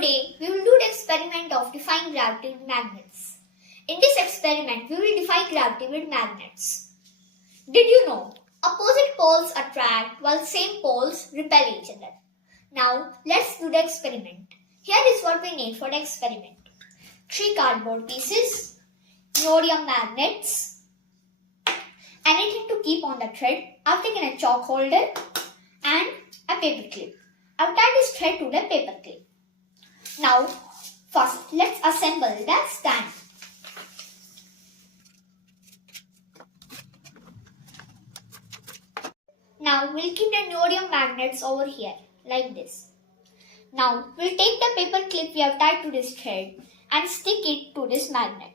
Today, we will do the experiment of defying gravity with magnets. In this experiment, we will defy gravity with magnets. Did you know? Opposite poles attract while same poles repel each other. Now, let's do the experiment. Here is what we need for the experiment. 3 cardboard pieces, neodymium magnets, anything to keep on the thread. I've taken a chalk holder and a paper clip. I've tied this thread to the paper clip. Now, first let's assemble the stand. Now we'll keep the neodymium magnets over here like this. Now we'll take the paper clip we have tied to this thread and stick it to this magnet.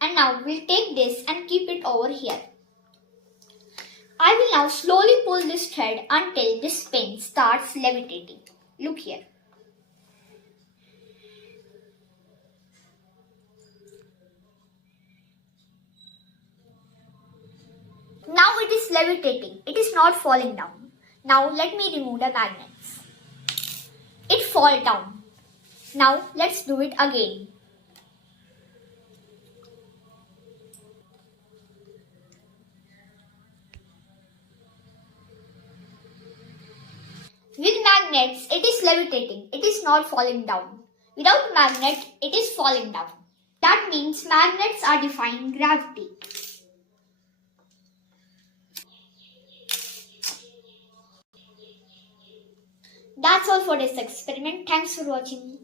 And now we'll take this and keep it over here. I will now slowly pull this thread until this pin starts levitating. Look here. Now it is levitating. It is not falling down. Now let me remove the magnets. It falls down. Now let's do it again. With magnets, it is levitating. It is not falling down. Without magnet, it is falling down. That means magnets are defying gravity. That's all for this experiment. Thanks for watching.